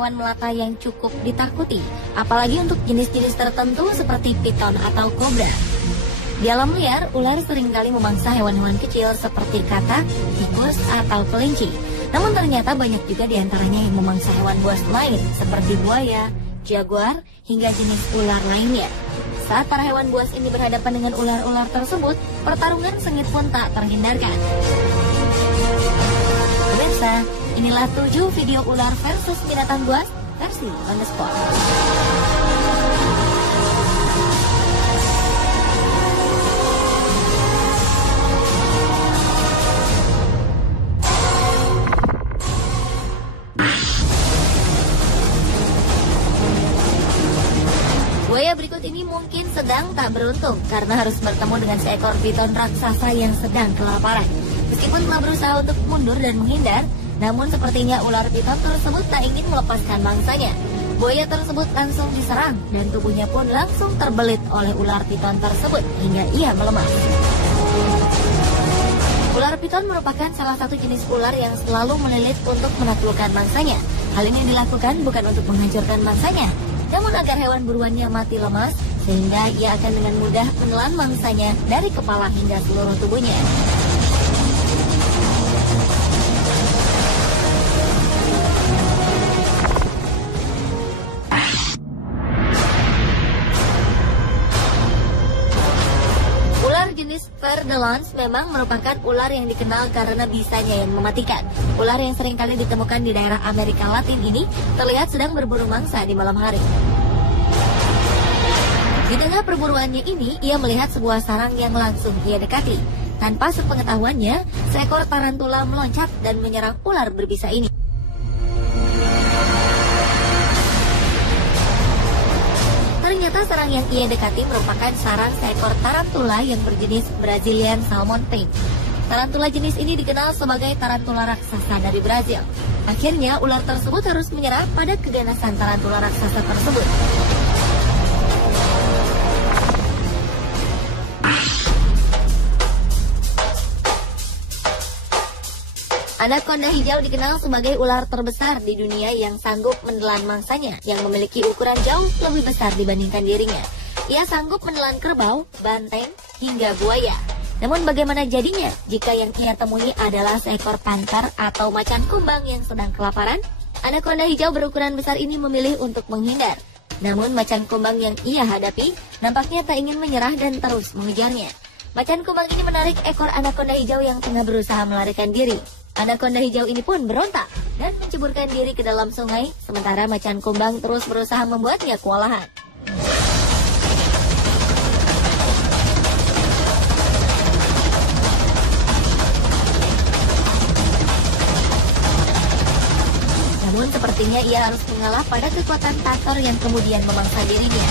hewan melata yang cukup ditakuti, apalagi untuk jenis-jenis tertentu seperti piton atau kobra. Di alam liar, ular seringkali memangsa hewan-hewan kecil seperti katak, tikus, atau kelinci. Namun ternyata banyak juga diantaranya yang memangsa hewan buas lain seperti buaya, jaguar, hingga jenis ular lainnya. Saat para hewan buas ini berhadapan dengan ular-ular tersebut, pertarungan sengit pun tak terhindarkan. Pemirsa, inilah 7 video ular versus binatang buas versi on the spot. Buaya berikut ini mungkin sedang tak beruntung karena harus bertemu dengan seekor piton raksasa yang sedang kelaparan. Meskipun telah berusaha untuk mundur dan menghindar, namun sepertinya ular piton tersebut tak ingin melepaskan mangsanya. Buaya tersebut langsung diserang dan tubuhnya pun langsung terbelit oleh ular piton tersebut hingga ia melemah. Ular piton merupakan salah satu jenis ular yang selalu melilit untuk menaklukkan mangsanya. Hal ini dilakukan bukan untuk menghancurkan mangsanya, namun agar hewan buruannya mati lemas, sehingga ia akan dengan mudah menelan mangsanya dari kepala hingga seluruh tubuhnya. Ular jenis ver de lans memang merupakan ular yang dikenal karena bisanya yang mematikan. Ular yang seringkali ditemukan di daerah Amerika Latin ini terlihat sedang berburu mangsa di malam hari. Di tengah perburuannya ini, ia melihat sebuah sarang yang langsung ia dekati. Tanpa sepengetahuannya, seekor tarantula meloncat dan menyerang ular berbisa ini. Ternyata sarang yang ia dekati merupakan sarang seekor tarantula yang berjenis Brazilian Salmon Tail. Tarantula jenis ini dikenal sebagai tarantula raksasa dari Brazil. Akhirnya, ular tersebut harus menyerah pada keganasan tarantula raksasa tersebut. Anaconda hijau dikenal sebagai ular terbesar di dunia yang sanggup menelan mangsanya yang memiliki ukuran jauh lebih besar dibandingkan dirinya. Ia sanggup menelan kerbau, banteng, hingga buaya. Namun bagaimana jadinya jika yang ia temui adalah seekor panter atau macan kumbang yang sedang kelaparan? Anaconda hijau berukuran besar ini memilih untuk menghindar. Namun macan kumbang yang ia hadapi nampaknya tak ingin menyerah dan terus mengejarnya. Macan kumbang ini menarik ekor anaconda hijau yang tengah berusaha melarikan diri. Anaconda hijau ini pun berontak dan menceburkan diri ke dalam sungai, sementara macan kumbang terus berusaha membuatnya kewalahan. Namun sepertinya ia harus mengalah pada kekuatan tator yang kemudian memangsa dirinya.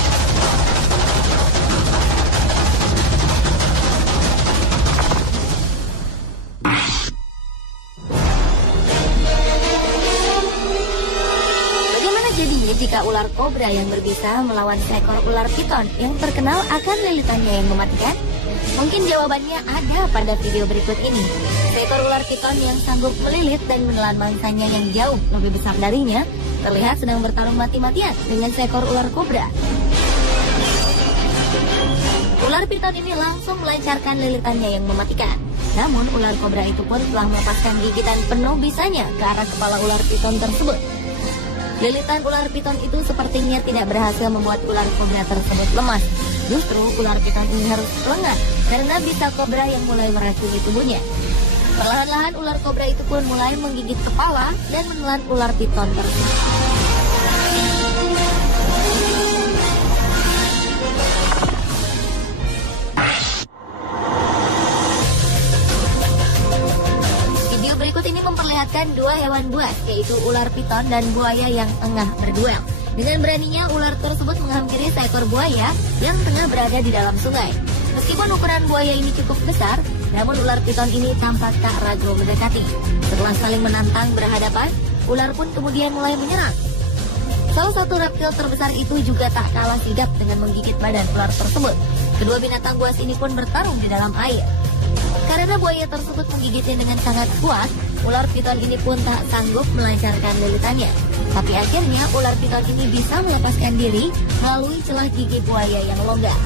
Jika ular kobra yang berbisa melawan seekor ular piton yang terkenal akan lilitannya yang mematikan? Mungkin jawabannya ada pada video berikut ini. Seekor ular piton yang sanggup melilit dan menelan mangsanya yang jauh lebih besar darinya terlihat sedang bertarung mati-matian dengan seekor ular kobra. Ular piton ini langsung melancarkan lilitannya yang mematikan. Namun ular kobra itu pun telah melepaskan gigitan penuh bisanya ke arah kepala ular piton tersebut. Lilitan ular piton itu sepertinya tidak berhasil membuat ular kobra tersebut lemas. Justru ular piton ini harus lengah karena bisa kobra yang mulai meracuni tubuhnya. Perlahan-lahan ular kobra itu pun mulai menggigit kepala dan menelan ular piton tersebut. Berikut ini memperlihatkan dua hewan buas, yaitu ular piton dan buaya yang tengah berduel. Dengan beraninya, ular tersebut menghampiri seekor buaya yang tengah berada di dalam sungai. Meskipun ukuran buaya ini cukup besar, namun ular piton ini tampak tak ragu mendekati. Setelah saling menantang berhadapan, ular pun kemudian mulai menyerang. Salah satu reptil terbesar itu juga tak kalah sigap dengan menggigit badan ular tersebut. Kedua binatang buas ini pun bertarung di dalam air. Karena buaya tersebut menggigitnya dengan sangat kuat, ular piton ini pun tak sanggup melancarkan lilitannya. Tapi akhirnya ular piton ini bisa melepaskan diri melalui celah gigi buaya yang longgar.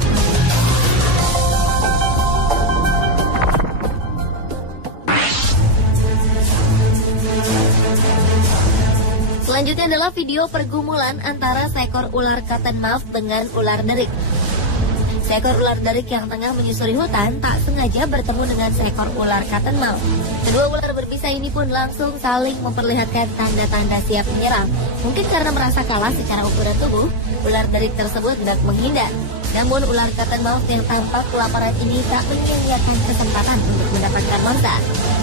Selanjutnya adalah video pergumulan antara seekor ular cottonmouth dengan ular derik. Seekor ular derik yang tengah menyusuri hutan tak sengaja bertemu dengan seekor ular cottonmouth. Kedua ular berbisa ini pun langsung saling memperlihatkan tanda-tanda siap menyerang. Mungkin karena merasa kalah secara ukuran tubuh, ular derik tersebut hendak menghindar. Namun ular cottonmouth yang tampak kelaparan ini tak menyia-nyiakan kesempatan untuk mendapatkan mangsa.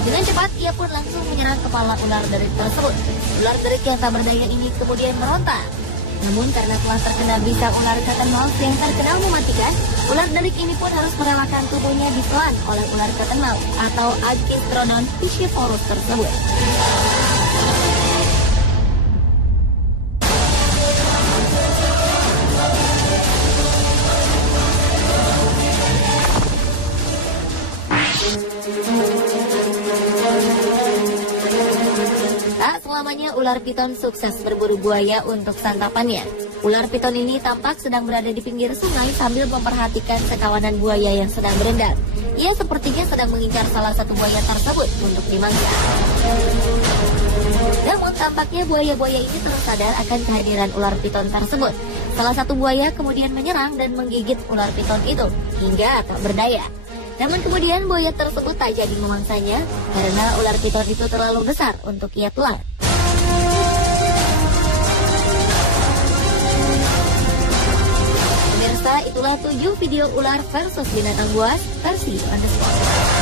Dengan cepat ia pun langsung menyerang kepala ular derik tersebut. Ular derik yang tak berdaya ini kemudian meronta. Namun karena telah terkena bisa ular cottonmouth yang terkenal mematikan, ular derik ini pun harus merelakan tubuhnya ditelan oleh ular cottonmouth atau Agkistrodon piscivorus tersebut. Selamanya ular piton sukses berburu buaya untuk santapannya. Ular piton ini tampak sedang berada di pinggir sungai sambil memperhatikan sekawanan buaya yang sedang berendam. Ia sepertinya sedang mengincar salah satu buaya tersebut untuk dimangsa. Namun tampaknya buaya-buaya ini tersadar akan kehadiran ular piton tersebut. Salah satu buaya kemudian menyerang dan menggigit ular piton itu hingga tak berdaya. Namun kemudian buaya tersebut tak jadi memangsanya karena ular piton itu terlalu besar untuk ia telan. Pemirsa, itulah 7 video ular versus binatang buas versi On The Spot.